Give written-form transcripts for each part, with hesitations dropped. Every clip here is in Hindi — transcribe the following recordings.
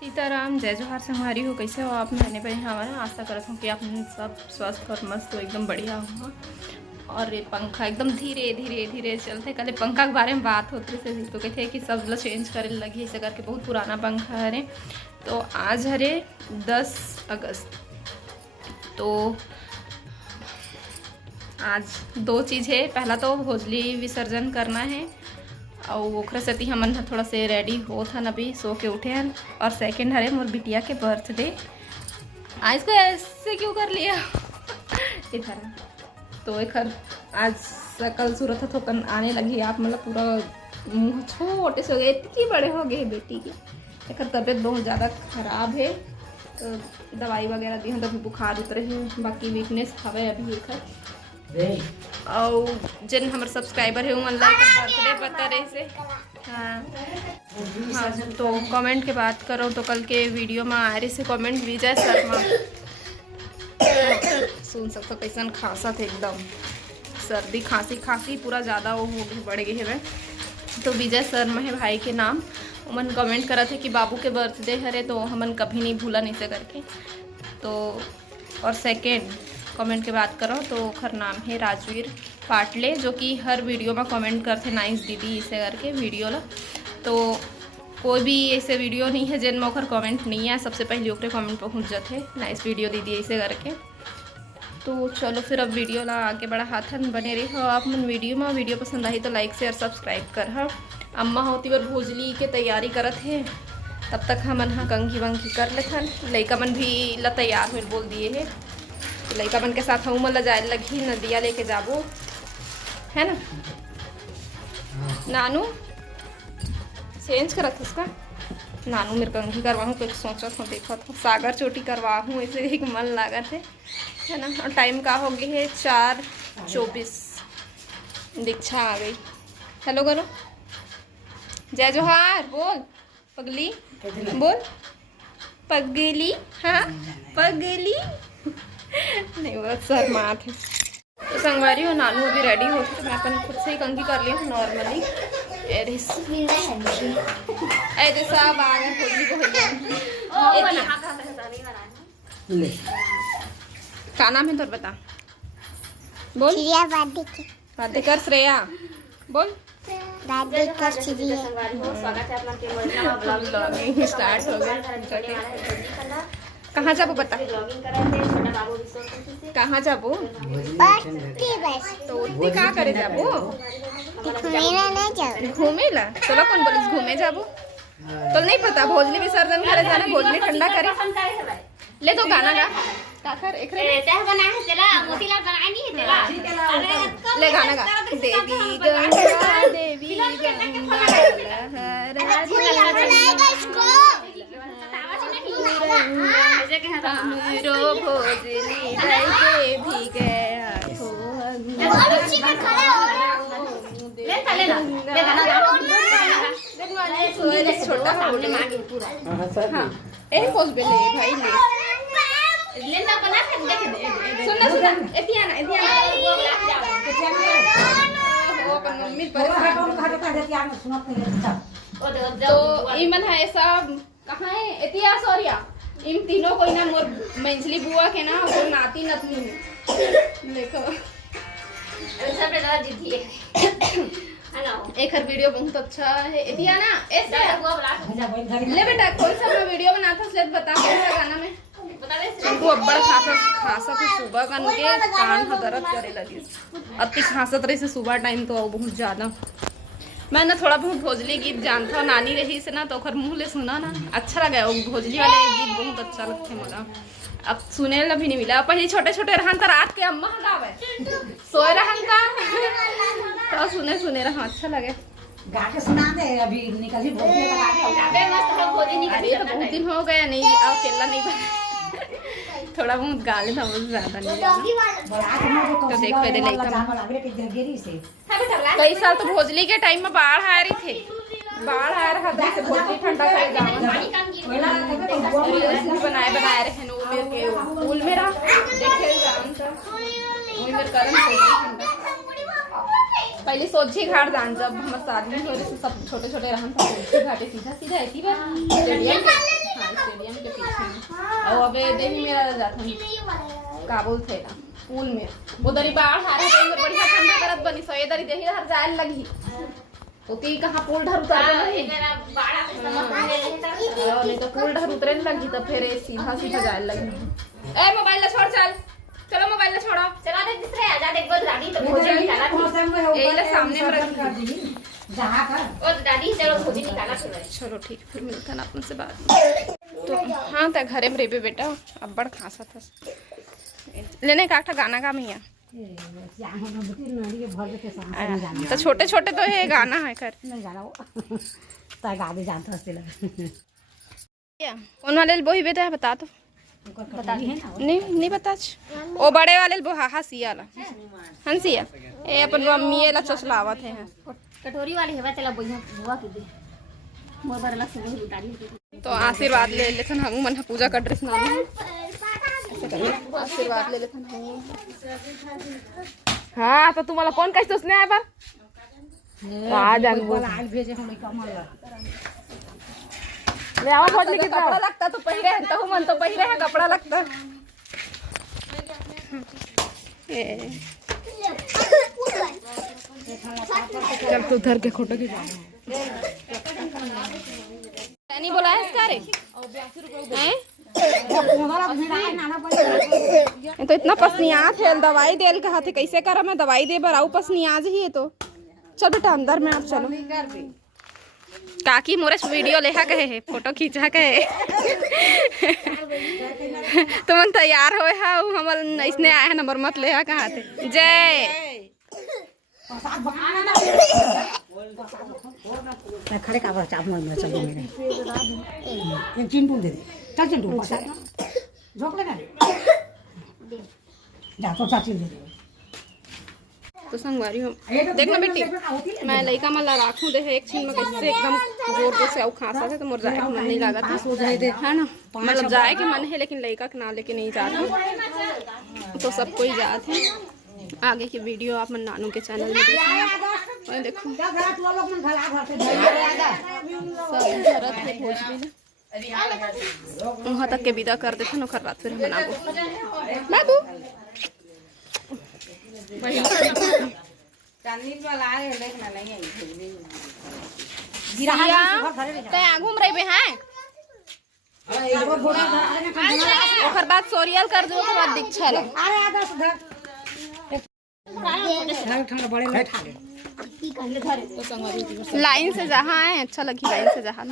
सीताराम, जय जोहार संगवारी हो। कैसे हो आप? मैंने भाई हमारा आशा करता हूँ कि आप सब स्वस्थ और मस्त हो, एकदम बढ़िया हो। और ये पंखा एकदम धीरे धीरे धीरे चलते। कल पंखा के बारे में बात होती से तो कहते हैं कि सब लोग चेंज करे लगी, ऐसे करके बहुत पुराना पंखा है। तो आज हरे 10 अगस्त, तो आज दो चीज़ है। पहला तो भोजली विसर्जन करना है और ओखरे से हमन थोड़ा से रेडी हो था, अभी सो के उठे हैं। और सेकंड हरे मोर बिटिया के बर्थडे। आज को ऐसे क्यों कर लिया इधर तो एक आज कल सूरत तो कल आने लगी। आप मतलब पूरा मुँह छोटे से हो गए, इतनी बड़े हो गए बेटी के। एक तबीयत बहुत ज़्यादा ख़राब है, तो दवाई वगैरह दी हैं, तभी बुखार उतरे हैं। बाकी वीकनेस हवे अभी एक और जिन हमारे सब्सक्राइबर है उन लाइक बर्थडे बता रहे से। हाँ तो कमेंट के बात करो तो कल के वीडियो में आ रही से कमेंट विजय शर्मा सुन सकते कैसन खांसा थे, एकदम सर्दी खांसी पूरा ज़्यादा वो बढ़ गई है। तो विजय शर्मा है भाई के नाम। उमन कमेंट करा थे कि बाबू के बर्थडे हरे, तो हमन कभी नहीं भूला नहीं से करके। तो और सेकेंड कमेंट के बात करो तो खर नाम है राजवीर पाटले, जो कि हर वीडियो में कमेंट करते नाइस दीदी इसे करके वीडियो ला। तो कोई भी ऐसे वीडियो नहीं है जिनमें ओखर कमेंट नहीं है, सबसे पहले ओकरे कमेंट पहुंच जाते नाइस वीडियो दीदी ऐसे करके। तो चलो फिर अब वीडियो ला आगे बढ़ा हाथन बने रही हो आप मन वीडियो पसंद आई तो लाइक शेयर सब्सक्राइब कर। हाँ अम्मा होती बार भोजली के तैयारी करत है, तब तक हमन हाँ कंघी वंघी कर लेथन। लइका मन भी ला तैयार हो बोल दिए है, लइका बन के साथ हम ला जाए लगी नदिया लेके जाबो है ना। नानू चेंज करत उसका नानू मेरे कंघी करवाऊँ, कुछ सोचत हूँ देखत हूँ सागर चोटी करवाऊँ, ऐसे एक मन लागत है ना। और टाइम का हो गई है 4:24। दीक्षा आ गई। हेलो करो, जय जोहार बोल पगली, बोल पगली। हाँ पगली नहीं वो सर मात है। तो संगवारी हो नानू अभी रेडी हो तो मैं अपन खुद से ही कंघी कर ली हूँ नॉर्मली। ऐसे सब आ गए भोजली को क्या नाम है तो बता, बोल बातें कर श्रेया, बोल स्टार्ट हो गया। कहाँ जाबो बता, कहाँ जाबो तो क्या करे जाबो? घूमे ला चलो, कौन बोलिस घूमे जाबो? तो नहीं पता भोजली विसर्जन करे जाना, भोजली ठंडा करे ले तो गाना गा काकर एक ले गाना गा। देवी गंगा देवी गंगा हमरो भोजली के भी गया छोटा पोज बेले भाई ले सुन सुन एतियाना मम्मी तो इमन है सब कहाँ है एतिया सौरिया इन तीनों को ना मोर मंझली बुआ के ना वो नाती नतनी देखो एक हर वीडियो बहुत अच्छा है एतिया ना ऐसे ले बेटा कौन सा मैं वीडियो बनाता ले बता कैसा गाना में हमको अब्बड़ खासा तो सुबह का के कान का दर्द करे लगी अति खासत रही से सुबह टाइम तो बहुत ज़्यादा। मैं ना थोड़ा बहुत भोजली गीत जानता हूँ, नानी रही से ना तो ओखर मुँह ले सुना ना अच्छा लगा। वो भोजली वाले गीत बहुत अच्छा लगते मुझे, अब सुने ला भी नहीं मिला। पहले छोटे छोटे रहन तो रात के अम्मा गावे सोए रहन का तो सुने रहा अच्छा लगे गा के सुना दे। अभी निकल ही बहुत दिन हो गया नहीं अकेला नहीं थोड़ा बहुत गा लेता बहुत ज्यादा नहीं। तो देखो दे कई साल तो भोजली के टाइम में बाढ़ आ रही थे, बाढ़ आ रहा था से भोजली ठंडा करे बनाए रहे उल मेरा देखे पहले सोझी घाट दान जब हम शादी में सब छोटे छोटे रहन सोझी घाटे सीधा सीधा ऐसी बात दे ही मेरा जाता का बोलथे ना पुल में उधर ही बाढ़ आ रहा है तो बढ़िया ठंडा करत बनी सो इधर ही देही हर जाए लगी तो ती कहां पुल ढर उतर नहीं मेरा बाढ़ आ नहीं तो पुल ढर उतरे लगी तो फिर सीधा सीधा जाए लगी। ए मोबाइल छोड़ चल चलो मोबाइल छोड़ो चला दे दूसरे आ जा देख गो दादी तो भोजन निकाला ए ले सामने में रख दी जहां का और दादी चलो भोजन निकाला चलो ठीक फिर मिलते हैं अपन से बाद में। तो हाँ तो घरे में रेबे बेटा अब बड़ खासा था लेने का गाना का मैया तो छोटे छोटे तो ये गाना है कर कौन वाले बोही बेटा है बता तो नहीं बता ओ बड़े वाले बोहा हंसिया ला हंसिया ए अपन मम्मी ला चसलावत है कटोरी वाली है चला बुआ के दे मोबाइल ला से उतारी तो आशीर्वाद ले लेथन हम मन पूजा का ड्रेस नाम आशीर्वाद ले लेथन हम। हाँ तो तुम्हाला कोण काही सोचणे आहे पर आज आज भेजे हम कमल ले आवा भोजली के कपड़ा लगता तो पहिरे तो मन तो पहिरे है कपड़ा लगता चल तू उधर के फोटो खिंचा नहीं बोला है इसका रे तो इतना पसनियात है दवाई देल कहा थे कैसे करा मैं दवाई दे बर आऊ पसनियाज ही है तो चल बेटा अंदर में आप चलो काकी मोरे वीडियो लेहा कहे है फोटो खींचा कहे तुम तैयार होए हा हमर इसने आए नंबर मत लेहा कहा थे जय खड़े का चाप में चल मेरे एक चिंटू दे दे चल चिंटू झोंक लगा जा तो चाची दे दे तो संगवारी हम देखना बेटी मैं लइका मला राखूं दे एक छीन में कैसे एकदम जोर जोर से आउ खांसा थे तो मोर जाए मन नहीं लगा था है ना मतलब जाए के मन है लेकिन लइका के ना लेके नहीं जाता तो सब कोई जात है। आगे की वीडियो आप मन नानू के चैनल में देखो देखो सब जरूरत है भोजली वहाँ तक के विदा कर देते ना रात फिर बनाबो बाबू घूम रहे बे हैं ओकर बाद सोरियल कर दो ओकर बाद दीक्षा ला लाइन से जहाँ है अच्छा लगी लाइन से जहाँ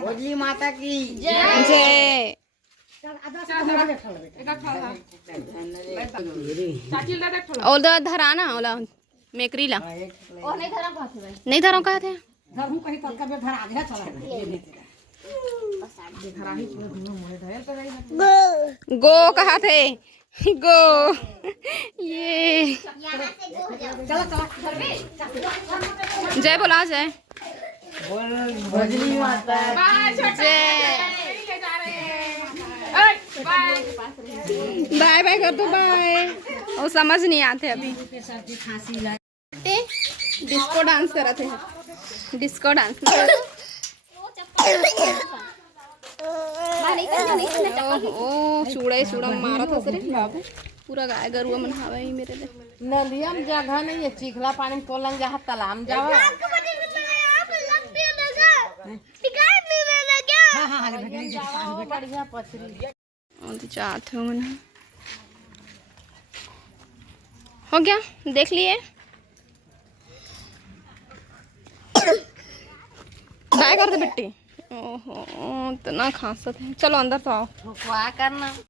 भोजली माता की जय ओला धराना ओला मेकरी ला नहीं धरा कहा थे गो कहा थे गो ये जय बोला जय भोजली माता जय बाय बाय कर दो बाय और समझ नहीं आते अभी डिस्को डांस करा थे डिस्को डांस ओ चूड़ा चूड़ा मारा था सर पूरा गाय गरुआ मन हवा ही मेरे लिए नदिया में जगह नहीं है चिखला पानी में पोलन जहाँ तालाब जावा बढ़िया पथरी चाहते हो मन हो गया देख लिए बाय कर दे बेटी ओहो इतना खांसत है चलो अंदर तो आओ क्या करना